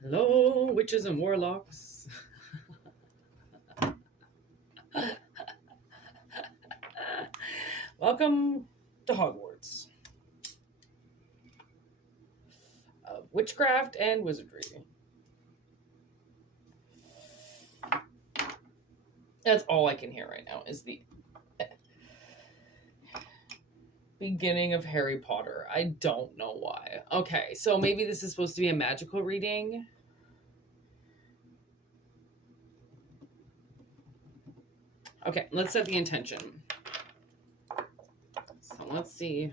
Hello, witches and warlocks. Welcome to Hogwarts of witchcraft and wizardry. That's all I can hear right now is the beginning of Harry Potter. I don't know why. Okay, so maybe this is supposed to be a magical reading. Okay, let's set the intention. So let's see.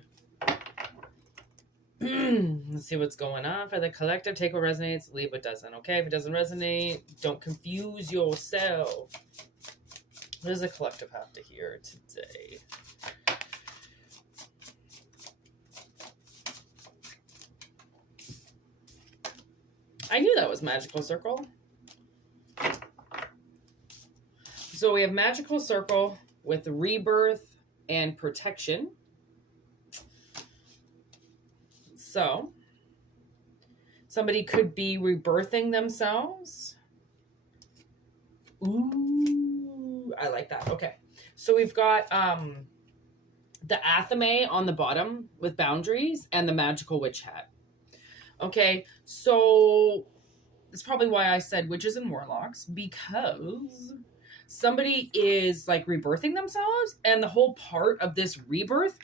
Let's see what's going on for the collective. Take what resonates, leave what doesn't. Okay, if it doesn't resonate, don't confuse yourself. What does the collective have to hear today? I knew that was Magical Circle. So we have Magical Circle with rebirth and protection. So somebody could be rebirthing themselves. Ooh, I like that. Okay. So we've got the Athame on the bottom with boundaries and the magical witch hat. Okay, so that's probably why I said witches and warlocks, because somebody is like rebirthing themselves, and the whole part of this rebirth.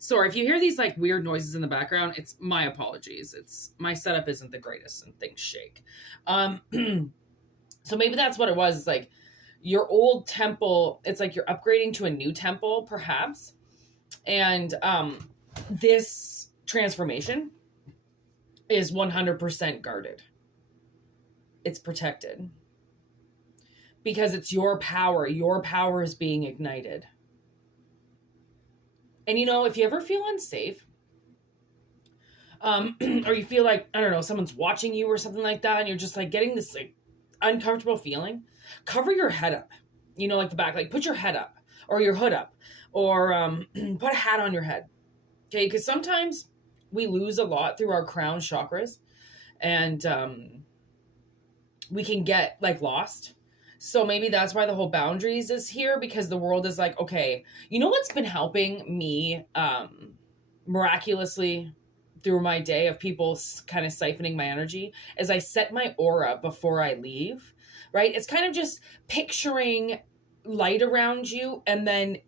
Sorry, if you hear these like weird noises in the background, it's my apologies. It's my setup isn't the greatest and things shake. So maybe that's what it was. It's like your old temple, it's like you're upgrading to a new temple, perhaps. And this transformation is 100% guarded. It's protected. Because it's your power. Your power is being ignited. And you know, if you ever feel unsafe, or you feel like, I don't know, someone's watching you or something like that, and you're just like getting this like uncomfortable feeling, cover your head up. You know, like the back, like put your head up or your hood up or put a hat on your head. Okay, because sometimes we lose a lot through our crown chakras and we can get like lost. So maybe that's why the whole boundaries is here, because the world is like, okay, you know what's been helping me miraculously through my day of people kind of siphoning my energy is I set my aura before I leave, right? It's kind of just picturing light around you and then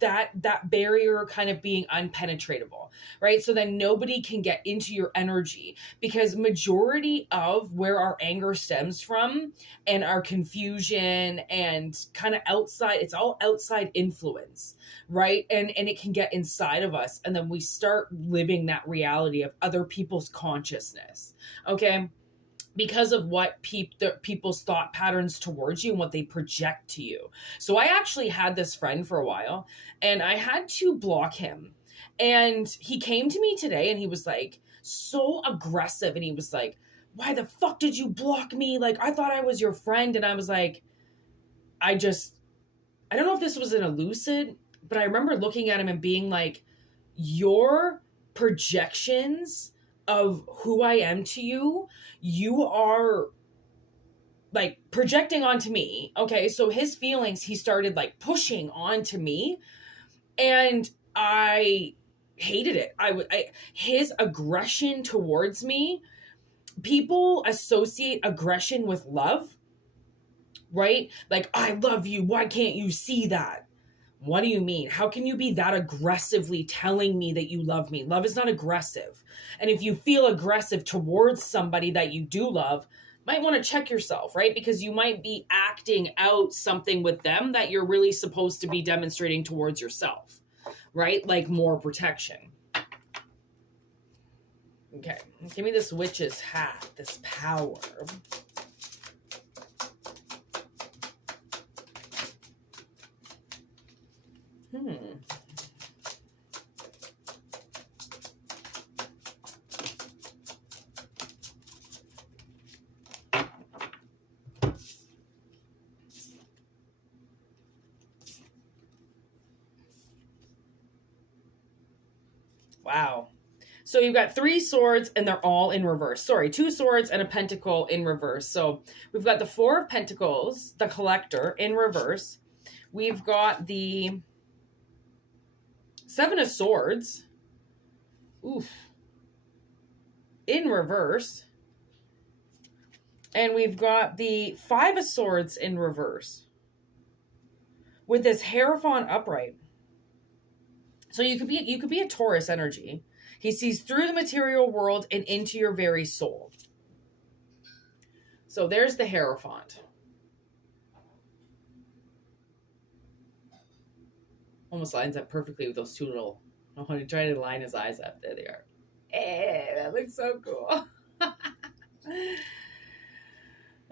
that barrier kind of being unpenetratable, right? So then nobody can get into your energy, because majority of where our anger stems from and our confusion and kind of outside, it's all outside influence, right? And it can get inside of us, and then we start living that reality of other people's consciousness, okay? Because of what people's thought patterns towards you and what they project to you. So I actually had this friend for a while, and I had to block him. And he came to me today and he was like so aggressive, and he was like, why the fuck did you block me? Like, I thought I was your friend. And I was like, I don't know if this was an lucid, but I remember looking at him and being like, your projections of who I am to you, you are like projecting onto me. Okay, so his feelings, he started like pushing onto me, and I hated it. His aggression towards me, people associate aggression with love, right? Like, I love you, why can't you see that? What do you mean? How can you be that aggressively telling me that you love me? Love is not aggressive. And if you feel aggressive towards somebody that you do love, might want to check yourself, right? Because you might be acting out something with them that you're really supposed to be demonstrating towards yourself, right? Like more protection. Okay, give me this witch's hat, this power. Wow. So you've got 3 swords and they're all in reverse. Sorry, 2 swords and a pentacle in reverse. So we've got the 4 of Pentacles, the Collector, in reverse. We've got the 7 of Swords. Oof. In reverse. And we've got the 5 of Swords in reverse. With this Hierophant upright. So you could be a Taurus energy. He sees through the material world and into your very soul. So there's the Hierophant. Almost lines up perfectly with those 2 little... I want to try to line his eyes up. There they are. Hey, that looks so cool.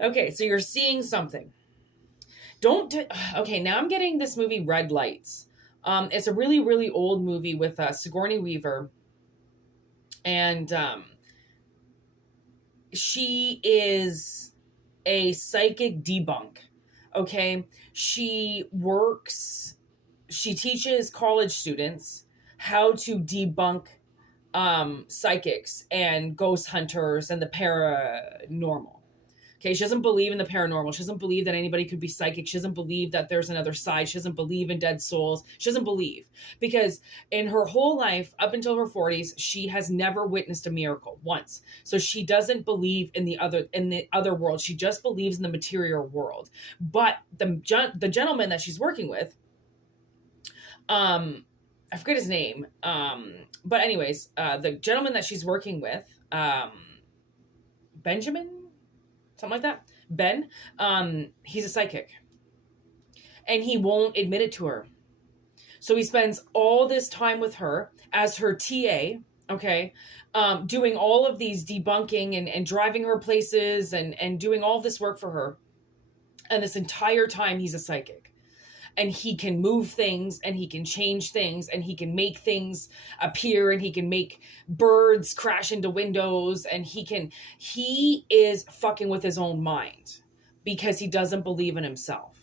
Okay, so you're seeing something. Okay, now I'm getting this movie Red Lights. It's a really, really old movie with Sigourney Weaver. And she is a psychic debunk. Okay, she teaches college students how to debunk psychics and ghost hunters and the paranormal. Okay, she doesn't believe in the paranormal. She doesn't believe that anybody could be psychic. She doesn't believe that there's another side. She doesn't believe in dead souls. She doesn't believe. Because in her whole life, up until her 40s, she has never witnessed a miracle once. So she doesn't believe in the other world. She just believes in the material world. But the gentleman that she's working with, I forget his name. But anyways, the gentleman that she's working with, Benjamin? Something like that. Ben, he's a psychic. And he won't admit it to her. So he spends all this time with her as her TA, okay, doing all of these debunking and driving her places and doing all this work for her. And this entire time he's a psychic. And he can move things and he can change things and he can make things appear and he can make birds crash into windows and he is fucking with his own mind because he doesn't believe in himself.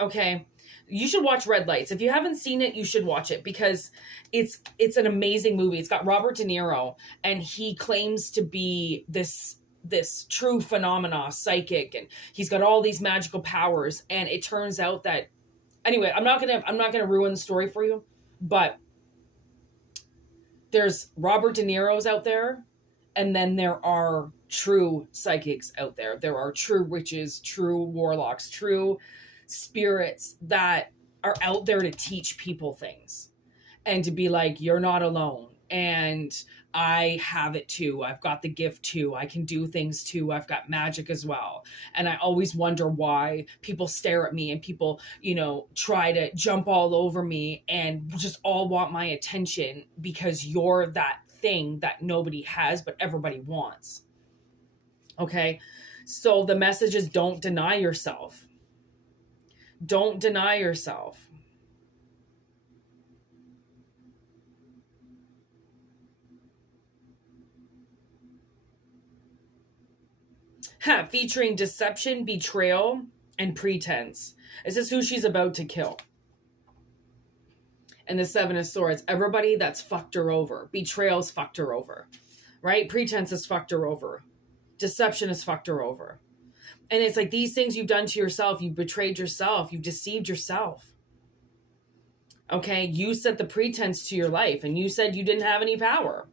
Okay? You should watch Red Lights. If you haven't seen it, you should watch it because it's an amazing movie. It's got Robert De Niro and he claims to be this true phenomena, psychic, and he's got all these magical powers, and it turns out that anyway, I'm not gonna ruin the story for you, but there's Robert De Niro's out there, and then there are true psychics out there. There are true witches, true warlocks, true spirits that are out there to teach people things and to be like, you're not alone. And I have it too. I've got the gift too. I can do things too. I've got magic as well. And I always wonder why people stare at me and people, try to jump all over me and just all want my attention because you're that thing that nobody has, but everybody wants. Okay. So the message is don't deny yourself. Don't deny yourself. Featuring deception, betrayal, and pretense. This is who she's about to kill. And the 7 of Swords. Everybody that's fucked her over. Betrayal's fucked her over. Right? Pretense has fucked her over. Deception has fucked her over. And it's like these things you've done to yourself. You've betrayed yourself. You've deceived yourself. Okay? You set the pretense to your life. And you said you didn't have any power.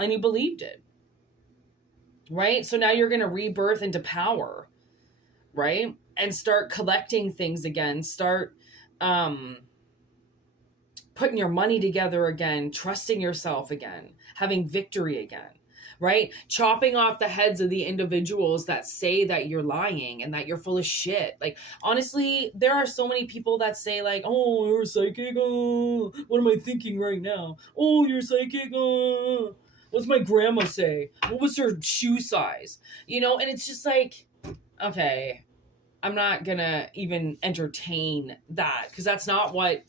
And you believed it. Right? So now you're going to rebirth into power, right? And start collecting things again. Start putting your money together again, trusting yourself again, having victory again, right? Chopping off the heads of the individuals that say that you're lying and that you're full of shit. Like, honestly, there are so many people that say like, oh, you're psychic. Oh, what am I thinking right now? Oh, you're psychic. Oh. What's my grandma say? What was her shoe size? And it's just like, okay, I'm not gonna even entertain that because that's not what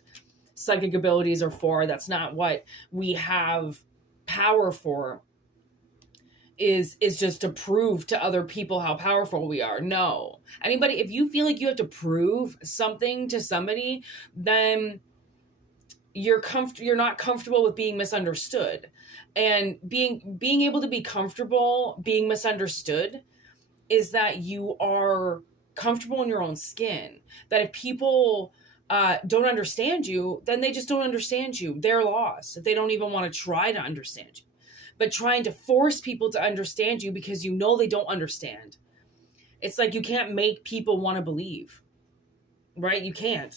psychic abilities are for. That's not what we have power for. Is just to prove to other people how powerful we are. No. If you feel like you have to prove something to somebody, then you're not comfortable with being misunderstood. And being able to be comfortable being misunderstood is that you are comfortable in your own skin. That if people don't understand you, then they just don't understand you. They're lost if they don't even want to try to understand you. But trying to force people to understand you because you know they don't understand, it's like you can't make people want to believe, right? You can't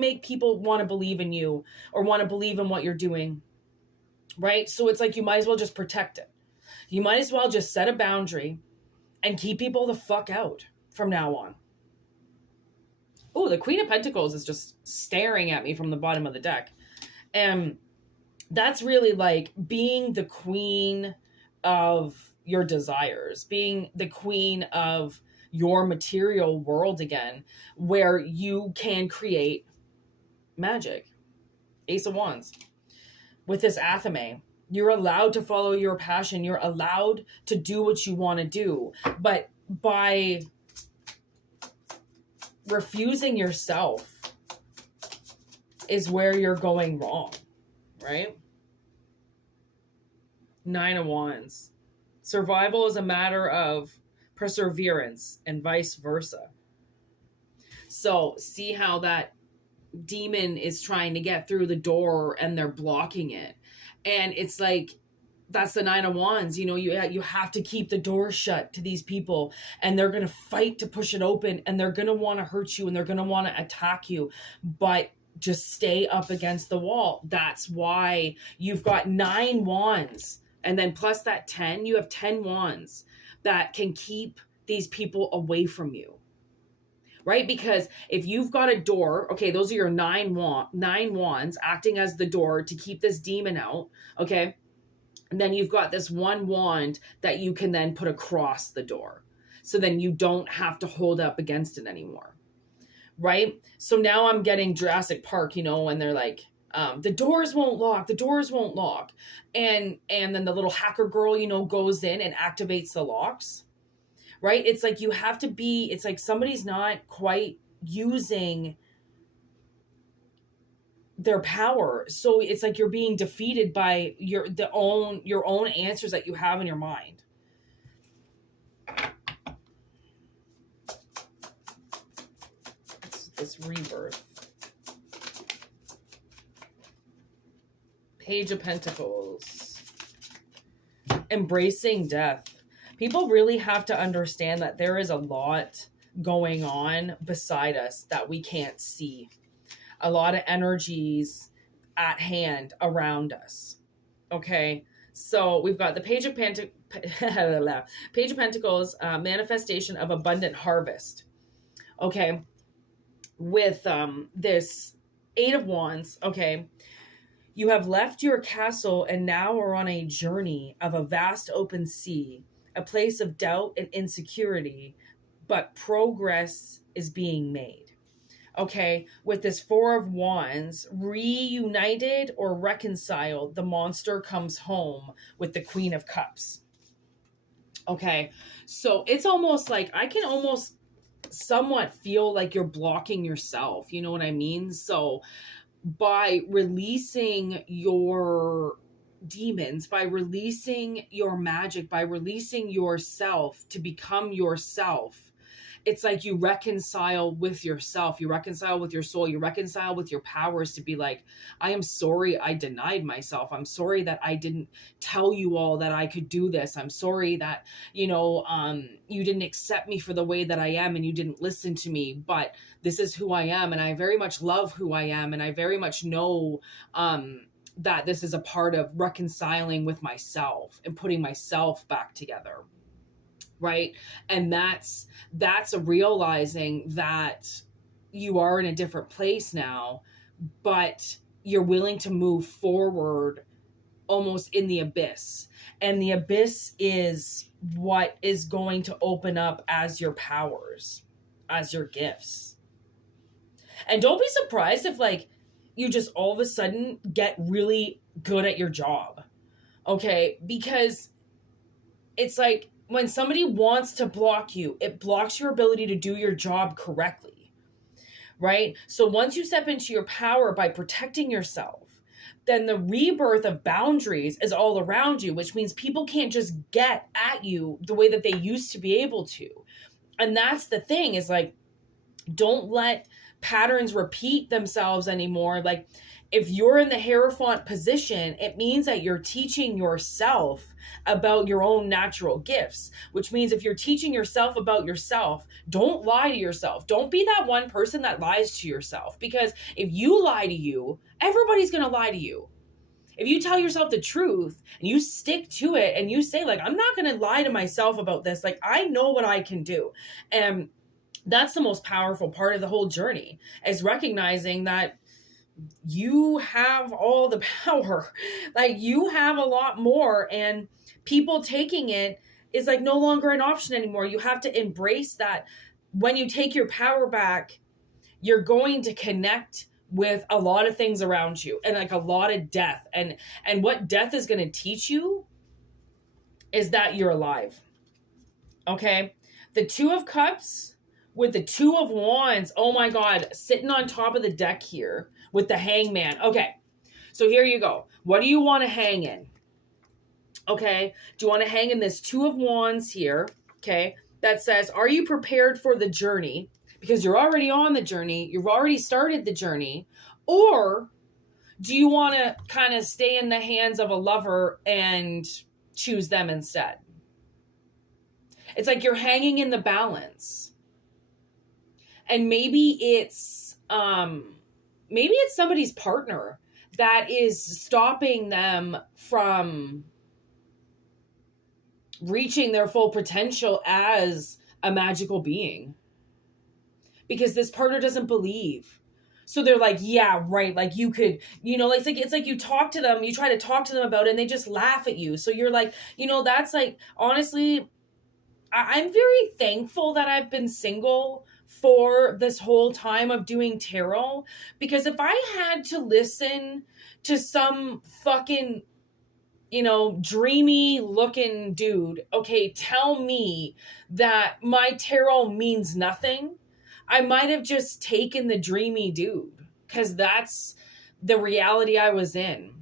make people want to believe in you or want to believe in what you're doing, right? So it's like you might as well just protect it. You might as well just set a boundary and keep people the fuck out from now on. Oh, the Queen of Pentacles is just staring at me from the bottom of the deck. And that's really like being the queen of your desires, being the queen of your material world again, where you can create magic. Ace of Wands. With this Athame, you're allowed to follow your passion. You're allowed to do what you want to do. But by refusing yourself is where you're going wrong, right? Nine of Wands. Survival is a matter of perseverance and vice versa. So see how that demon is trying to get through the door and they're blocking it. And it's like, that's the Nine of Wands. You know, you have to keep the door shut to these people, and they're going to fight to push it open, and they're going to want to hurt you, and they're going to want to attack you, but just stay up against the wall. That's why you've got 9 wands. And then plus that 10, you have 10 wands that can keep these people away from you, right? Because if you've got a door, okay, those are your 9 wands acting as the door to keep this demon out, okay? And then you've got this 1 wand that you can then put across the door. So then you don't have to hold up against it anymore, right? So now I'm getting Jurassic Park, you know, and they're like, the doors won't lock. And then the little hacker girl, you know, goes in and activates the locks, right? It's like you have to be, it's like somebody's not quite using their power. So it's like you're being defeated by your own answers that you have in your mind. It's this rebirth. Page of Pentacles. Embracing death. People really have to understand that there is a lot going on beside us that we can't see. A lot of energies at hand around us. Okay, so we've got the Page of Pentacles, manifestation of abundant harvest. Okay, with this 8 of Wands. Okay, you have left your castle and now are on a journey of a vast open sea, a place of doubt and insecurity, but progress is being made. Okay, with this 4 of Wands, reunited or reconciled, the monster comes home with the Queen of Cups. Okay, so it's almost like I can almost somewhat feel like you're blocking yourself. You know what I mean? So by releasing your demons, by releasing your magic, by releasing yourself to become yourself, it's like you reconcile with yourself, you reconcile with your soul, you reconcile with your powers to be like, I am sorry I denied myself. I'm sorry that I didn't tell you all that I could do this. I'm sorry that, you know, you didn't accept me for the way that I am and you didn't listen to me, but this is who I am. And I very much love who I am. And I very much know, that this is a part of reconciling with myself and putting myself back together. Right. And that's a realizing that you are in a different place now, but you're willing to move forward almost in the abyss. And the abyss is what is going to open up as your powers, as your gifts. And don't be surprised if like you just all of a sudden get really good at your job. Okay. Because it's like, when somebody wants to block you, it blocks your ability to do your job correctly, right? So once you step into your power by protecting yourself, then the rebirth of boundaries is all around you, which means people can't just get at you the way that they used to be able to. And that's the thing, is like, don't let patterns repeat themselves anymore. Like, if you're in the Hierophant position, it means that you're teaching yourself about your own natural gifts, which means if you're teaching yourself about yourself, don't lie to yourself. Don't be that one person that lies to yourself, because if you lie to you, everybody's going to lie to you. If you tell yourself the truth and you stick to it and you say, like, I'm not going to lie to myself about this. Like, I know what I can do. And that's the most powerful part of the whole journey, is recognizing that you have all the power. Like, you have a lot more, and people taking it is like no longer an option anymore. You have to embrace that when you take your power back, you're going to connect with a lot of things around you, and like a lot of death. And what death is going to teach you is that you're alive. Okay. The Two of Cups with the Two of Wands. Oh my God. Sitting on top of the deck here with the Hangman. Okay. So here you go. What do you want to hang in? Okay. Do you want to hang in this Two of Wands here? Okay. That says, are you prepared for the journey? Because you're already on the journey. You've already started the journey. Or do you want to kind of stay in the hands of a lover and choose them instead? It's like you're hanging in the balance. And maybe it's somebody's partner that is stopping them from reaching their full potential as a magical being. Because this partner doesn't believe. So they're like, yeah, right. Like, you could, it's like you talk to them, you try to talk to them about it, and they just laugh at you. So you're like, that's like, honestly, I'm very thankful that I've been single for this whole time of doing tarot. Because if I had to listen to some fucking, dreamy looking dude, okay, tell me that my tarot means nothing, I might have just taken the dreamy dude, because that's the reality I was in.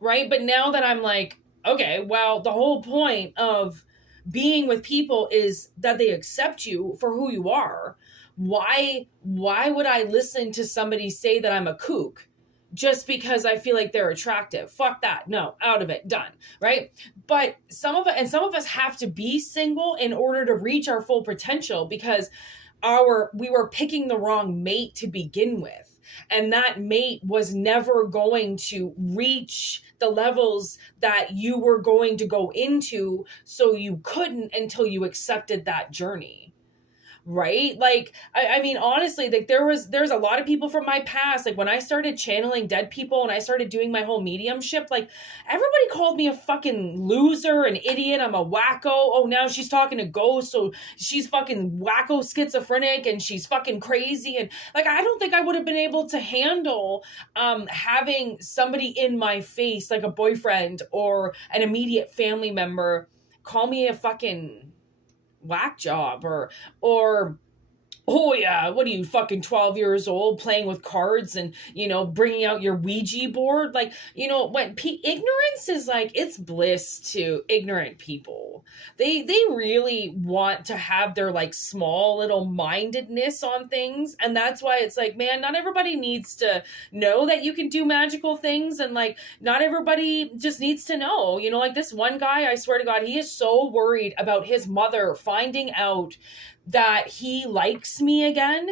Right? But now that I'm like, okay, well, the whole point of being with people is that they accept you for who you are. Why would I listen to somebody say that I'm a kook just because I feel like they're attractive? Fuck that. No, out of it. Done. Right? But some of us have to be single in order to reach our full potential, because we were picking the wrong mate to begin with. And that mate was never going to reach the levels that you were going to go into. So you couldn't until you accepted that journey. Right? Like, I mean, honestly, like there's a lot of people from my past. Like, when I started channeling dead people and I started doing my whole mediumship, like, everybody called me a fucking loser, an idiot. I'm a wacko. Oh, now she's talking to ghosts. So she's fucking wacko schizophrenic and she's fucking crazy. And like, I don't think I would have been able to handle having somebody in my face, like a boyfriend or an immediate family member, call me a fucking whack job or oh yeah, what are you, fucking 12 years old playing with cards and bringing out your Ouija board? Like, when ignorance is like, it's bliss to ignorant people. They really want to have their like small little mindedness on things, and that's why it's like, man, not everybody needs to know that you can do magical things, and like not everybody just needs to know. Like this one guy, I swear to God, he is so worried about his mother finding out that he likes me again,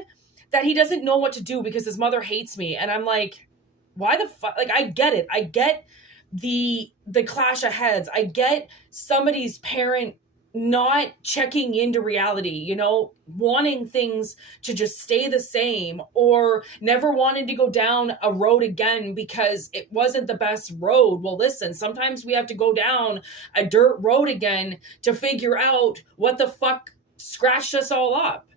that he doesn't know what to do because his mother hates me. And I'm like, why the fuck? Like, I get it. I get the clash of heads. I get somebody's parent not checking into reality, wanting things to just stay the same, or never wanting to go down a road again because it wasn't the best road. Well, listen, sometimes we have to go down a dirt road again to figure out what the fuck scratched us all up,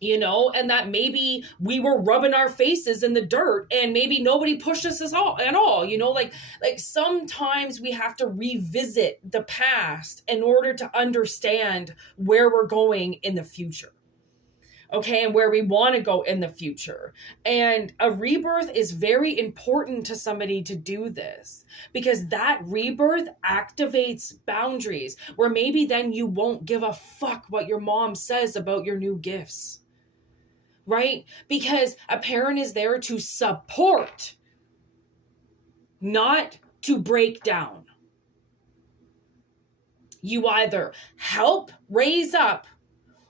and that maybe we were rubbing our faces in the dirt and maybe nobody pushed us at all, like sometimes we have to revisit the past in order to understand where we're going in the future. okay, and where we want to go in the future. And a rebirth is very important to somebody to do this, because that rebirth activates boundaries where maybe then you won't give a fuck what your mom says about your new gifts, right? Because a parent is there to support, not to break down. You either help raise up,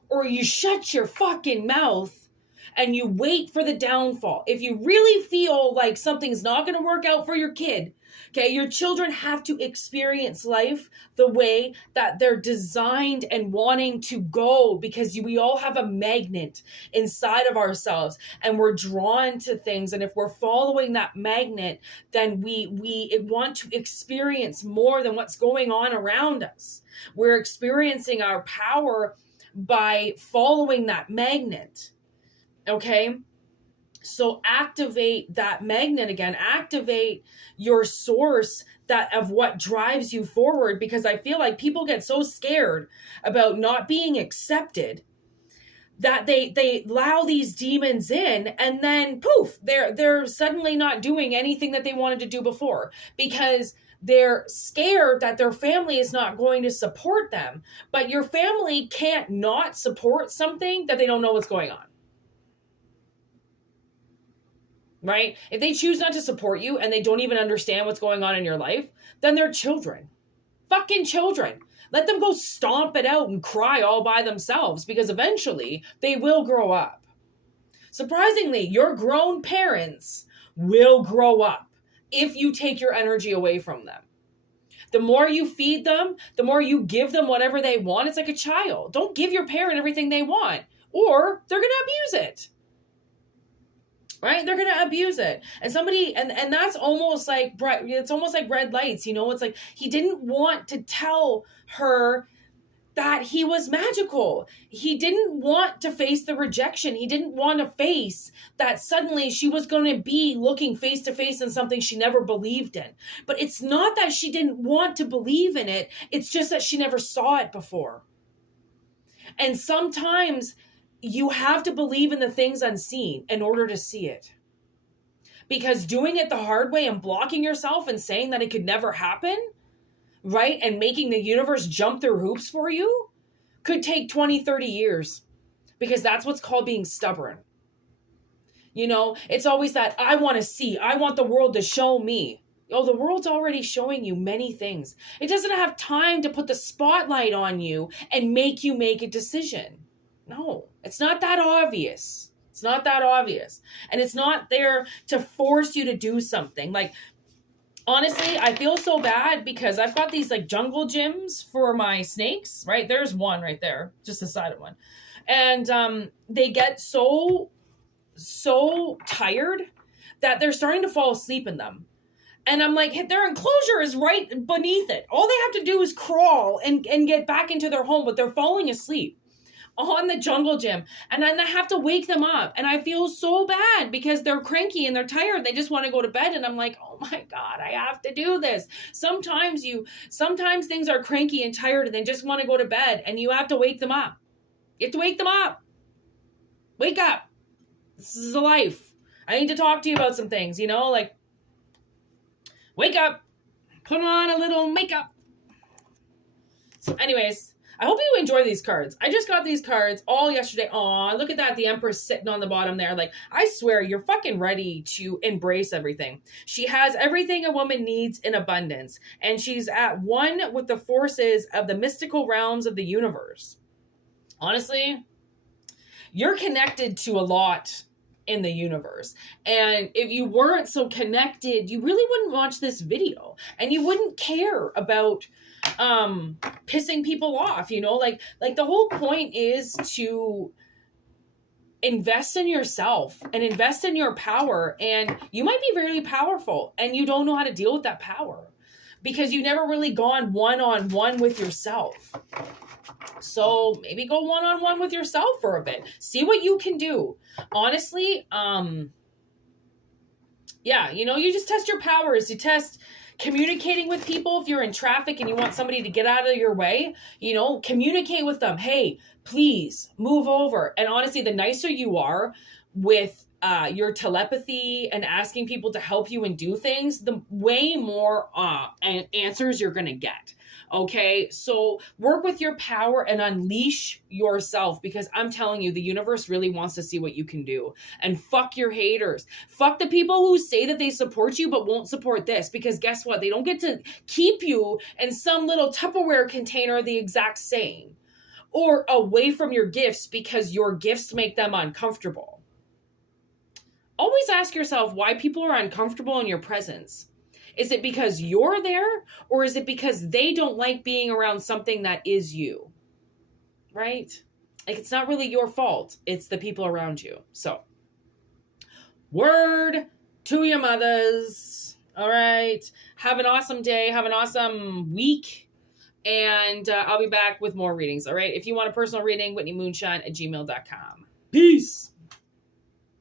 or you shut your fucking mouth and you wait for the downfall. If you really feel like something's not going to work out for your kid, okay, your children have to experience life the way that they're designed and wanting to go, because we all have a magnet inside of ourselves and we're drawn to things. And if we're following that magnet, then we want to experience more than what's going on around us. We're experiencing our power by following that magnet. Okay? So activate that magnet again. Activate your source of what drives you forward, because I feel like people get so scared about not being accepted that they allow these demons in, and then poof, they're suddenly not doing anything that they wanted to do before, because they're scared that their family is not going to support them. But your family can't not support something that they don't know what's going on. Right? If they choose not to support you and they don't even understand what's going on in your life, then they're children. Fucking children. Let them go stomp it out and cry all by themselves, because eventually they will grow up. Surprisingly, your grown parents will grow up if you take your energy away from them. The more you feed them, the more you give them whatever they want. It's like a child. Don't give your parent everything they want, or they're going to abuse it. Right? They're going to abuse it. And somebody, and that's almost like, it's almost like red lights. You know, it's like he didn't want to tell her that he was magical. He didn't want to face the rejection. He didn't want to face that suddenly she was going to be looking face to face in something she never believed in. But it's not that she didn't want to believe in it. It's just that she never saw it before. And sometimes you have to believe in the things unseen in order to see it. Because doing it the hard way and blocking yourself and saying that it could never happen, right, and making the universe jump through hoops for you could take 20, 30 years, because that's what's called being stubborn. You know, it's always that I want to see, I want the world to show me. Oh, the world's already showing you many things. It doesn't have time to put the spotlight on you and make you make a decision. No, it's not that obvious. It's not that obvious. And it's not there to force you to do something. Like, honestly, I feel so bad because I've got these like jungle gyms for my snakes, right? There's one right there, just the side of one. And they get so tired that they're starting to fall asleep in them. And I'm like, their enclosure is right beneath it. All they have to do is crawl and get back into their home, but they're falling asleep on the jungle gym. And then I have to wake them up. And I feel so bad because they're cranky and they're tired. They just want to go to bed. And I'm like, oh my God, I have to do this. Sometimes things are cranky and tired and they just want to go to bed, and you have to wake them up. You have to wake them up. Wake up. This is a life. I need to talk to you about some things, you know, like wake up, put on a little makeup. So anyways, I hope you enjoy these cards. I just got these cards all yesterday. Aw, look at that. The Empress sitting on the bottom there. Like, I swear, you're fucking ready to embrace everything. She has everything a woman needs in abundance. And she's at one with the forces of the mystical realms of the universe. Honestly, you're connected to a lot in the universe. And if you weren't so connected, you really wouldn't watch this video. And you wouldn't care about pissing people off, you know, like the whole point is to invest in yourself and invest in your power. And you might be very powerful and you don't know how to deal with that power because you never really gone one-on-one with yourself. So maybe go one-on-one with yourself for a bit. See what you can do. Honestly, yeah, you know, you just test your powers. You test Communicating with people, if you're in traffic and you want somebody to get out of your way, communicate with them. Hey, please move over. And honestly, the nicer you are with your telepathy and asking people to help you and do things, the way more answers you're going to get. Okay, so work with your power and unleash yourself, because I'm telling you, the universe really wants to see what you can do. And fuck your haters. Fuck the people who say that they support you but won't support this, because guess what? They don't get to keep you in some little Tupperware container the exact same, or away from your gifts because your gifts make them uncomfortable. Always ask yourself why people are uncomfortable in your presence. Is it because you're there, or is it because they don't like being around something that is you? Right? Like, it's not really your fault. It's the people around you. So, word to your mothers. All right. Have an awesome day. Have an awesome week. And I'll be back with more readings. All right. If you want a personal reading, whitneymoonshine@gmail.com. Peace.